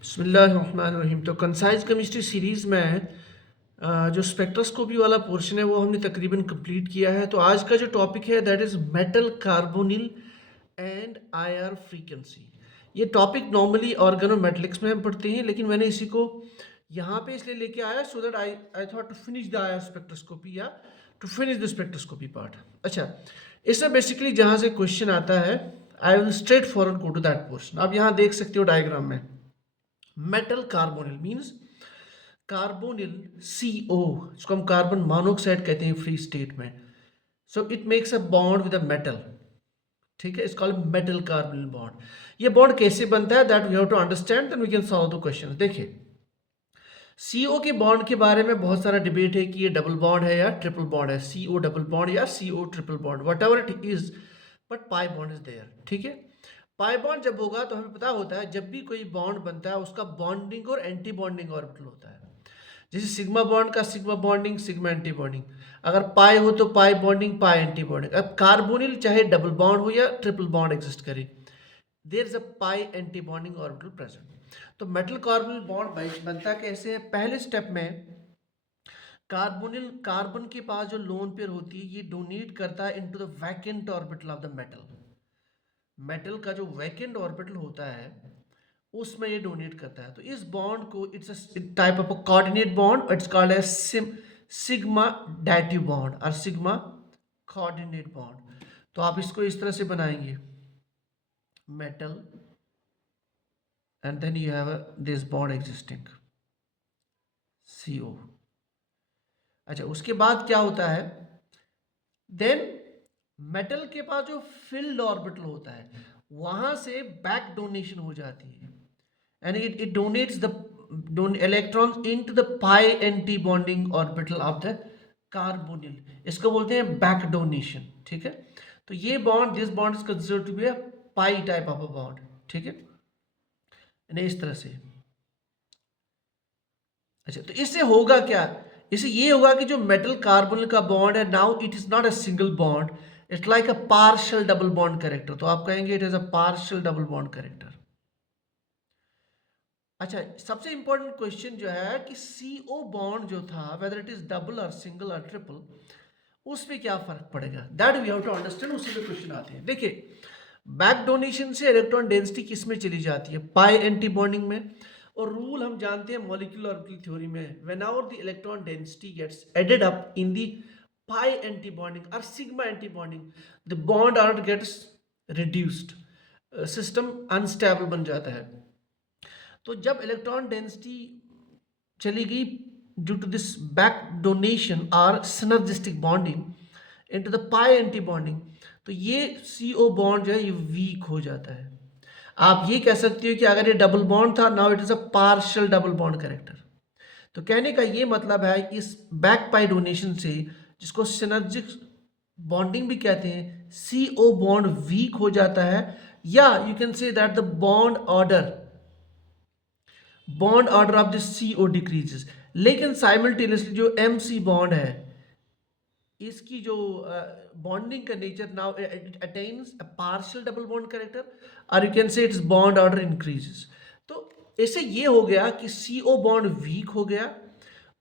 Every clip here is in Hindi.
बिस्मिल्लाहिर्रहमानिर्रहीम। तो कंसाइज केमिस्ट्री सीरीज़ में जो स्पेक्ट्रोस्कोपी वाला पोर्शन है वो हमने तकरीबन कंप्लीट किया है। तो आज का जो टॉपिक है that is metal carbonyl and IR frequency. ये टॉपिक नॉर्मली ऑर्गेनोमेटेलिक्स में हम पढ़ते हैं, लेकिन मैंने इसी को यहाँ पे इसलिए लेके आया so that I thought to finish the IR spectroscopy या to finish the spectroscopy part. अच्छा, इसमें बेसिकली जहाँ से क्वेश्चन आता है I will straight forward go to that portion. आप यहाँ देख सकते हो डायग्राम में metal carbonyl means carbonyl CO, जिसको हम कार्बन मोनोऑक्साइड कहते हैं फ्री स्टेट में। So it makes a bond with a metal. ठीक है, it's called metal carbonyl bond. ये बॉन्ड कैसे बनता है that we have to understand, then we can solve the question. देखिए, CO के बॉन्ड के बारे में बहुत सारा डिबेट है कि ये डबल बॉन्ड है या ट्रिपल बॉन्ड है, CO डबल बॉन्ड या CO triple bond, whatever it is, but pi bond is there. ठीक है, पाई बॉन्ड जब होगा तो हमें पता होता है जब भी कोई बॉन्ड बनता है उसका बॉन्डिंग और एंटी बॉन्डिंग ऑर्बिटल होता है। जैसे सिग्मा बॉन्ड का sigma bonding, sigma anti bonding. अगर पाई हो तो pi bonding, pi anti bonding. अब कार्बोनिल चाहे डबल बॉन्ड हो या ट्रिपल बॉन्ड एग्जिस्ट करे, there is a pi anti bonding orbital present. तो मेटल कार्बोनिल बॉन्ड बनता कैसे है? पहले स्टेप में कार्बोनिल, कार्बन के पास जो लोन पेयर होती है ये डोनेट करता है into the vacant orbital of the metal. Metal का जो वैकेंट ऑर्बिटल होता है उसमें ये डोनेट करता है। तो इस बॉन्ड को it's a type of a coordinate bond, it's called as sigma dative bond और सिग्मा कोऑर्डिनेट बॉन्ड। तो आप इसको इस तरह से बनाएंगे, metal and then you have this bond existing CO। अच्छा, उसके बाद क्या होता है, देन मेटल के पास जो फिल्ड ऑर्बिटल होता है वहां से बैक डोनेशन हो जाती है and it donates the electrons into the pi anti bonding orbital of the carbonyl। इसको बोलते हैं बैक डोनेशन। ठीक है, तो ये bond, this bond is considered to be a pi type of a bond. ठीक है, यानी इस तरह से। अच्छा, तो इससे होगा क्या? इससे ये होगा कि जो मेटल कार्बोनिल का बॉन्ड है now it is not a single bond, it's like a partial double bond character. तो आप कहेंगे it is a partial double bond character. अच्छा, सबसे इंपॉर्टेंट क्वेश्चन जो है कि CO बॉन्ड जो था वेदर इट इज डबल और सिंगल और ट्रिपल, उस पे क्या फर्क पड़ेगा, that we have to understand. उसी पे क्वेश्चन आते हैं। देखिए, बैक डोनेशन से इलेक्ट्रॉन डेंसिटी किस में चली जाती है? पाई एंटी बॉन्डिंग में। और रूल हम जानते हैं मॉलिक्यूलर ऑर्बिटल थ्योरी में, whenever the electron density gets added up in the pi anti bonding और sigma anti bonding, the bond order gets reduced, system unstable बन जाता है। तो जब इलेक्ट्रॉन डेंसिटी चली गई due to this back donation और synergistic bonding into the pi anti bonding, तो ये CO बॉन्ड जो है ये वीक हो जाता है। आप ये कह सकते हो कि अगर ये डबल बॉन्ड था, now it is a partial double bond character. तो कहने का ये मतलब है इस बैक पाई डोनेशन से, जिसको सिनर्जिक बॉन्डिंग भी कहते हैं, CO बॉन्ड वीक हो जाता है, या you can say that the bond order of the CO decreases. लेकिन साइमल्टेनियसली जो MC बॉन्ड है इसकी जो बॉन्डिंग का nature now it attains a partial double bond character, और you can say its bond order increases. तो इससे ये हो गया कि CO बॉन्ड वीक हो गया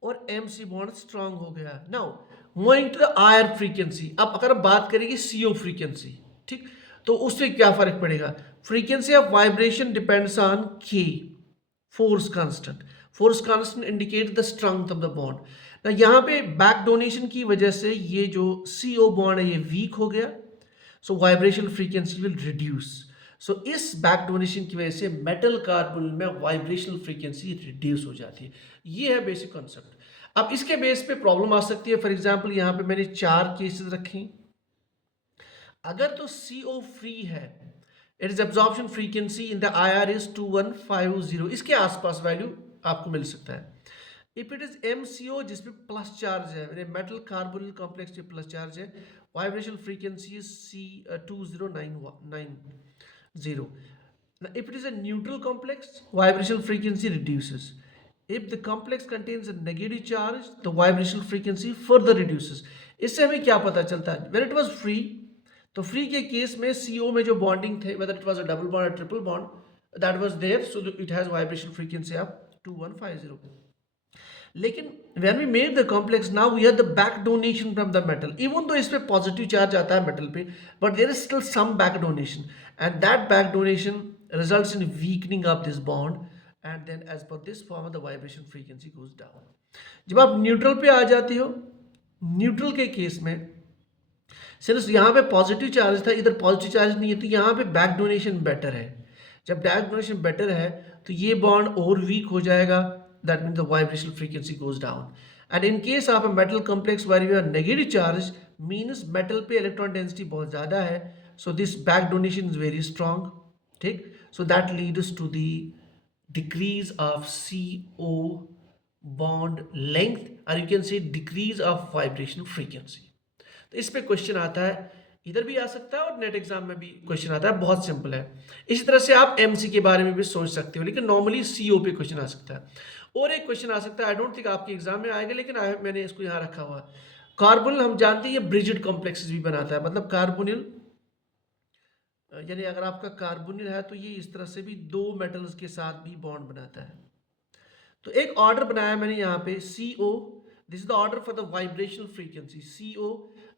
और MC बॉन्ड स्ट्रांग हो गया। Now moving to the IR frequency. अब अगर बात करेंगे CO फ्रीक्वेंसी, ठीक, तो उससे क्या फर्क पड़ेगा? Frequency of vibration depends on K, force constant. Force constant indicate the strength of the bond. ना यहाँ पे बैक डोनेशन की वजह से ये जो CO बॉन्ड है ये वीक हो गया, सो वाइब्रेशन फ्रीक्वेंसी विल रिड्यूस। सो इस बैक डोनेशन की वजह से मेटल कार्बन में वाइब्रेशनल फ्रीक्वेंसी रिड्यूस हो जाती है। ये है बेसिक कॉन्सेप्ट। अब इसके बेस पे प्रॉब्लम आ सकती है। फॉर एग्जांपल यहाँ पे मैंने 4 केसेस रखे। अगर तो CO फ्री है, it is absorption frequency in the IR is 2150, इसके आसपास वैल्यू आपको मिल सकता है। इफ इट इज MCO जिसपे प्लस चार्ज है, मेरे मेटल कार्बोनिल कॉम्प्लेक्स पे प्लस चार्ज है, vibration frequency is C 2090। If it is a neutral complex, vibration frequency reduces. If the complex contains a negative charge, the vibrational frequency further reduces. इससे हमें क्या पता चलता है? When it was free, तो फ्री के केस में CO में जो बॉन्डिंग थे, whether it was a double bond or triple bond, that was there, so it has vibration frequency of 2150. लेकिन when we made the complex, now we have the back donation from the metal, even though इस पे positive charge आता है metal पे, but there is still some back donation, and that back donation results in weakening of this bond, and then as per this formula the vibration frequency goes down. जब आप न्यूट्रल पे आ जाते हो, न्यूट्रल के केस में सिर्फ यहाँ पे पॉजिटिव चार्ज था, इधर पॉजिटिव चार्ज नहीं है, तो यहाँ पे बैक डोनेशन बेटर है. जब बैक डोनेशन बेटर है तो ये बॉन्ड और वीक हो जाएगा, that means the vibrational frequency goes down. And in case of a metal complex where you are negative charge, means metal पे इलेक्ट्रॉन डेंसिटी बहुत ज़्यादा है, so this back donation is very strong. ठीक, so that leads to the decrease of CO bond length, और you can say decrease of vibrational frequency. तो इस पे क्वेश्चन आता है, इधर भी आ सकता है और नेट एग्जाम में भी क्वेश्चन आता है, बहुत सिंपल है. इसी तरह से आप MC के बारे में भी सोच सकते हो, लेकिन नॉर्मली CO पे क्वेश्चन आ सकता है. और एक क्वेश्चन आ सकता है, आई डोंट थिंक आपके एग्जाम में आएगा, लेकिन मैंने इसको यहाँ रखा हुआ. कार्बोनिल हम जानते हैं ये ब्रिजिड कॉम्प्लेक्सेस भी बनाता है, मतलब कार्बोनिल यानी अगर आपका कार्बोनिल है तो ये इस तरह से भी दो मेटल्स के साथ भी बॉन्ड बनाता है. तो एक ऑर्डर बनाया मैंने यहाँ पे CO, this is the order for the vibrational frequency, CO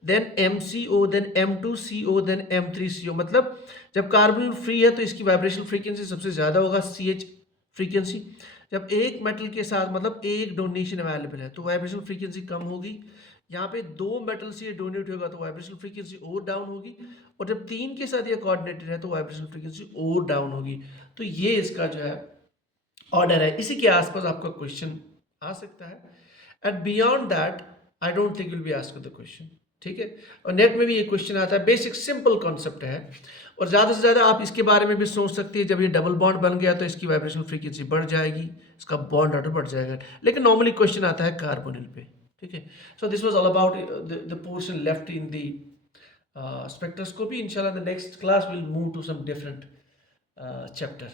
then MCO then M2CO then M3CO. मतलब जब कार्बन फ्री है तो इसकी वाइब्रेशनल फ्रीक्वेंसी सबसे ज़्यादा होगा, CH फ्रीक्वेंसी. जब एक मेटल के साथ मतलब एक डोनेशन अवेलेबल है तो वाइब्रेशनल फ्रीक्वेंसी कम होगी. यहाँ पे दो मेटल से डोनेट होगा तो वाइब्रेशनल फ्रीक्वेंसी और डाउन होगी, और जब तीन के साथ ये कोऑर्डिनेटेड है तो वाइब्रेशनल फ्रीक्वेंसी और डाउन होगी. तो ये इसका जो है ऑर्डर है. इसी के आसपास आपका क्वेश्चन आ सकता है, and beyond that I don't think will be asked the question. ठीक है, और नेट में भी ये क्वेश्चन आता है, बेसिक सिंपल कॉन्सेप्ट है, और ज़्यादा से ज़्यादा आप इसके बारे में भी सोच सकते हैं, जब ये डबल बॉन्ड बन गया तो इसकी वाइब्रेशनल फ्रीक्वेंसी बढ़ जाएगी, इसका बॉन्ड ऑर्डर बढ़ जाएगा. लेकिन नॉर्मली क्वेश्चन आता है कार्बोनिल पे. ठीक है, so this was all about the portion left in the spectroscopy. इंशाल्लाह the next class will move to some different chapter.